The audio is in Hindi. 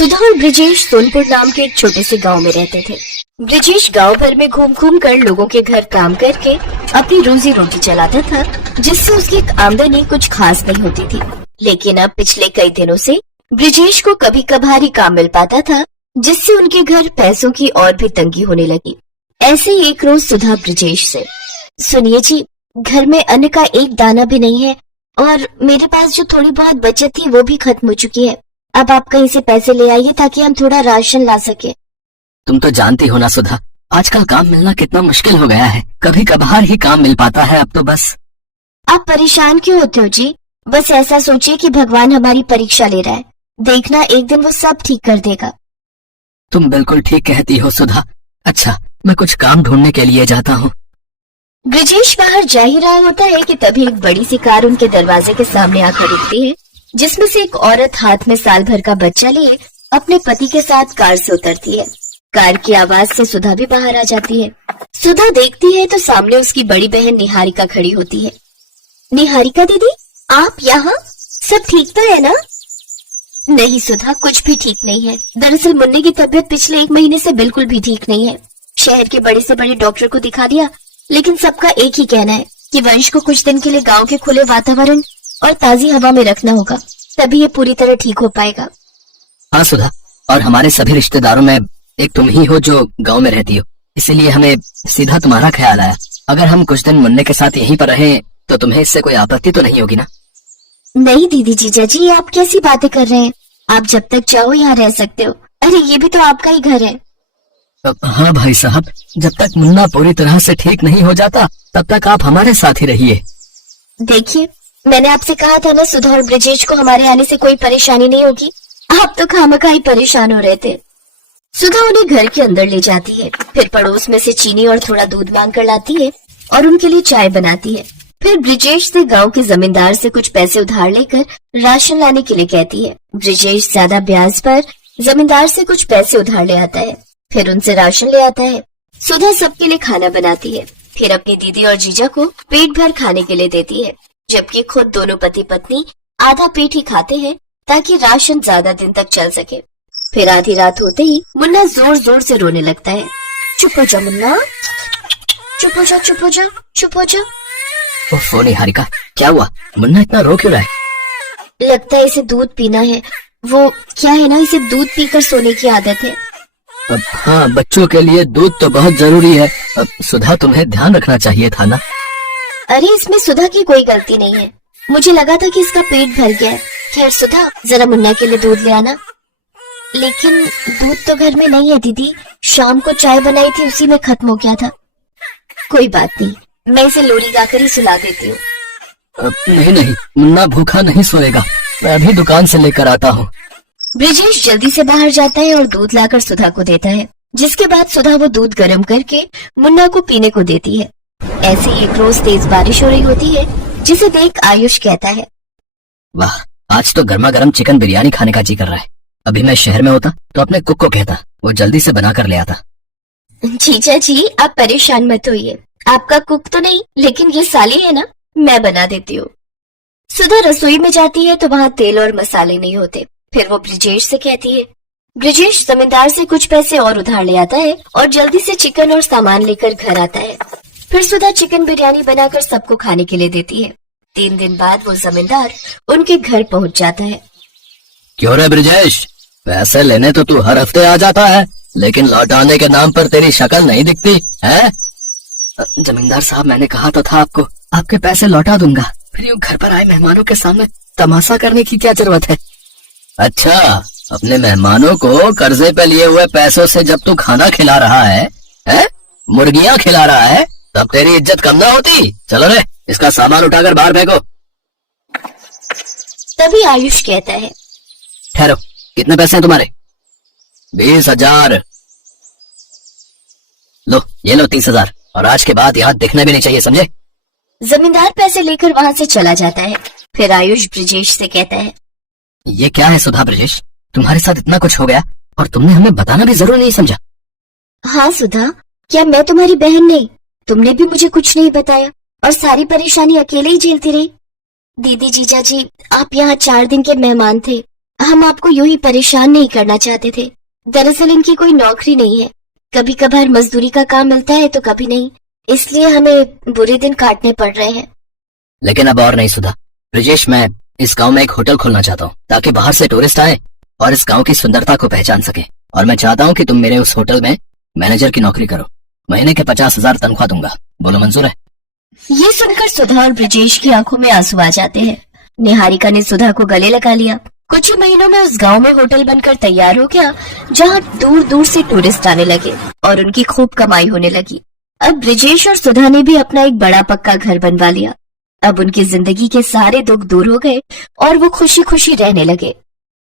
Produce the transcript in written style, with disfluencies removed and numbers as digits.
सुधा और ब्रिजेश सोनपुर नाम के एक छोटे से गांव में रहते थे। ब्रिजेश गांव भर में घूम घूम कर लोगों के घर काम करके अपनी रोजी रोटी चलाता था, जिससे उसकी आमदनी कुछ खास नहीं होती थी। लेकिन अब पिछले कई दिनों से ब्रिजेश को कभी कभार ही काम मिल पाता था, जिससे उनके घर पैसों की और भी तंगी होने लगी। ऐसे ही एक रोज सुधा ब्रिजेश से, सुनिए जी, घर में अन्न का एक दाना भी नहीं है और मेरे पास जो थोड़ी बहुत बचत थी वो भी खत्म हो चुकी है। अब आप कहीं से पैसे ले आइए ताकि हम थोड़ा राशन ला सके। तुम तो जानती हो ना सुधा, आजकल काम मिलना कितना मुश्किल हो गया है। कभी कभार ही काम मिल पाता है अब तो बस। आप परेशान क्यों होते हो जी? बस ऐसा सोचिए कि भगवान हमारी परीक्षा ले रहा है, देखना एक दिन वो सब ठीक कर देगा। तुम बिल्कुल ठीक कहती हो सुधा। अच्छा, मैं कुछ काम ढूंढने के लिए जाता हूँ। ब्रिजेश बाहर जा ही रहा होता है कि तभी एक बड़ी सी कार उनके दरवाजे के सामने आकर रुकती है, जिसमें से एक औरत हाथ में साल भर का बच्चा लिए अपने पति के साथ कार से उतरती है। कार की आवाज से सुधा भी बाहर आ जाती है। सुधा देखती है तो सामने उसकी बड़ी बहन निहारिका खड़ी होती है। निहारिका दीदी, आप यहाँ? सब ठीक तो है ना? नहीं सुधा, कुछ भी ठीक नहीं है। दरअसल मुन्ने की तबीयत पिछले 1 महीने से बिल्कुल भी ठीक नहीं है। शहर के बड़े से बड़े डॉक्टर को दिखा दिया, लेकिन सबका एक ही कहना है कि वंश को कुछ दिन के लिए गांव के खुले वातावरण और ताजी हवा में रखना होगा, तभी ये पूरी तरह ठीक हो पाएगा। हाँ सुधा, और हमारे सभी रिश्तेदारों में एक तुम ही हो जो गांव में रहती हो, इसीलिए हमें सीधा तुम्हारा ख्याल आया। अगर हम कुछ दिन मुन्ने के साथ यहीं पर रहें तो तुम्हें इससे कोई आपत्ति तो नहीं होगी ना? नहीं दीदी जीजा जी, आप कैसी बातें कर रहे हैं? आप जब तक चाहो यहाँ रह सकते हो। अरे ये भी तो आपका ही घर है। हाँ भाई साहब, जब तक मुन्ना पूरी तरह से ठीक नहीं हो जाता तब तक आप हमारे साथ ही रहिए। देखिए, मैंने आपसे कहा था ना, सुधा और ब्रिजेश को हमारे आने से कोई परेशानी नहीं होगी। आप तो खामखा ही परेशान हो रहे थे। सुधा उन्हें घर के अंदर ले जाती है, फिर पड़ोस में से चीनी और थोड़ा दूध मांग कर लाती है और उनके लिए चाय बनाती है। फिर ब्रिजेश से गांव के जमींदार से कुछ पैसे उधार लेकर राशन लाने के लिए कहती है। ब्रिजेश ज्यादा ब्याज पर जमींदार से कुछ पैसे उधार ले आता है, फिर उनसे राशन ले आता है। सुधा सबके लिए खाना बनाती है, फिर अपनी दीदी और जीजा को पेट भर खाने के लिए देती है, जबकि खुद दोनों पति पत्नी आधा पेट ही खाते हैं ताकि राशन ज्यादा दिन तक चल सके। फिर आधी रात होते ही मुन्ना जोर जोर से रोने लगता है। चुप हो जा मुन्ना, चुप हो जा, चुप हो जा, चुप हो जा। ओह निहारिका, क्या हुआ? मुन्ना इतना रो क्यों रहा है? लगता है इसे दूध पीना है। वो क्या है ना, इसे दूध पीकर सोने की आदत है। अब हाँ, बच्चों के लिए दूध तो बहुत जरूरी है। अब सुधा, तुम्हें ध्यान रखना चाहिए था ना। अरे इसमें सुधा की कोई गलती नहीं है, मुझे लगा था कि इसका पेट भर गया है। खैर सुधा, जरा मुन्ना के लिए दूध ले आना। लेकिन दूध तो घर में नहीं है दीदी, शाम को चाय बनाई थी उसी में खत्म हो गया था। कोई बात नहीं, मैं इसे लोरी गाकर ही सुला देती हूँ। नहीं नहीं, मुन्ना भूखा नहीं सोएगा, मैं अभी दुकान से लेकर आता हूँ। ब्रिजेश जल्दी से बाहर जाता है और दूध लाकर सुधा को देता है, जिसके बाद सुधा वो दूध गर्म करके मुन्ना को पीने को देती है। ऐसे ही एक रोज तेज बारिश हो रही होती है, जिसे देख आयुष कहता है, वाह, आज तो गर्मा गर्म चिकन बिरयानी खाने का जी कर रहा है। अभी मैं शहर में होता तो अपने कुक को कहता, वो जल्दी से बना कर ले आता। जीजा जी, आप परेशान मत होइए, आपका कुक तो नहीं लेकिन ये साली है ना, मैं बना देती हूँ। सुधा रसोई में जाती है तो वहाँ तेल और मसाले नहीं होते। फिर वो ब्रिजेश से कहती है। ब्रिजेश जमींदार से कुछ पैसे और उधार ले आता है और जल्दी से चिकन और सामान लेकर घर आता है। फिर सुधा चिकन बिरयानी बनाकर सबको खाने के लिए देती है। 3 दिन बाद वो जमींदार उनके घर पहुँच जाता है। क्यों रे ब्रिजेश, पैसे लेने तो तू हर हफ्ते आ जाता है, लेकिन लौटाने के नाम पर तेरी शक्ल नहीं दिखती है? जमींदार साहब, मैंने कहा तो था आपको, आपके पैसे लौटा दूंगा, फिर यूँ घर पर आए मेहमानों के सामने तमाशा करने की क्या जरूरत है? अच्छा, अपने मेहमानों को कर्जे पे लिए हुए पैसों से जब तू खाना खिला रहा है, मुर्गियां खिला रहा है, तब तेरी इज्जत कम ना होती? चलो रे, इसका सामान उठाकर बाहर फेंको। तभी आयुष कहता है, ठहरो, कितने पैसे हैं तुम्हारे? 20,000। लो, ये लो 30,000, और आज के बाद यहाँ दिखने भी नहीं चाहिए, समझे? जमींदार पैसे लेकर वहाँ से चला जाता है। फिर आयुष ब्रिजेश से कहता है, ये क्या है सुधा ब्रिजेश, तुम्हारे साथ इतना कुछ हो गया और तुमने हमें बताना भी जरूर नहीं समझा। हाँ सुधा, क्या मैं तुम्हारी बहन नहीं? तुमने भी मुझे कुछ नहीं बताया और सारी परेशानी अकेले ही झेलती रही। दीदी जीजा जी, आप यहाँ 4 दिन के मेहमान थे, हम आपको यूं ही परेशान नहीं करना चाहते थे। दरअसल इनकी कोई नौकरी नहीं है, कभी कभार मजदूरी का काम मिलता है तो कभी नहीं, इसलिए हमें बुरे दिन काटने पड़ रहे हैं। लेकिन अब और नहीं सुधा। ब्रिजेश, मैं इस गांव में एक होटल खोलना चाहता हूँ ताकि बाहर से टूरिस्ट आए और इस गांव की सुंदरता को पहचान सके। और मैं चाहता हूँ कि तुम मेरे उस होटल में मैनेजर की नौकरी करो। महीने के 50,000 तनख्वाह दूंगा। बोलो मंजूर है? ये सुनकर सुधा और ब्रिजेश की आंखों में आंसू आ जाते हैं। निहारिका ने सुधा को गले लगा लिया। कुछ ही महीनों में उस गांव में होटल बनकर तैयार हो गया, जहां दूर दूर से टूरिस्ट आने लगे और उनकी खूब कमाई होने लगी। अब ब्रिजेश और सुधा ने भी अपना एक बड़ा पक्का घर बनवा लिया। अब उनकी जिंदगी के सारे दुख दूर हो गए और वो खुशी खुशी रहने लगे।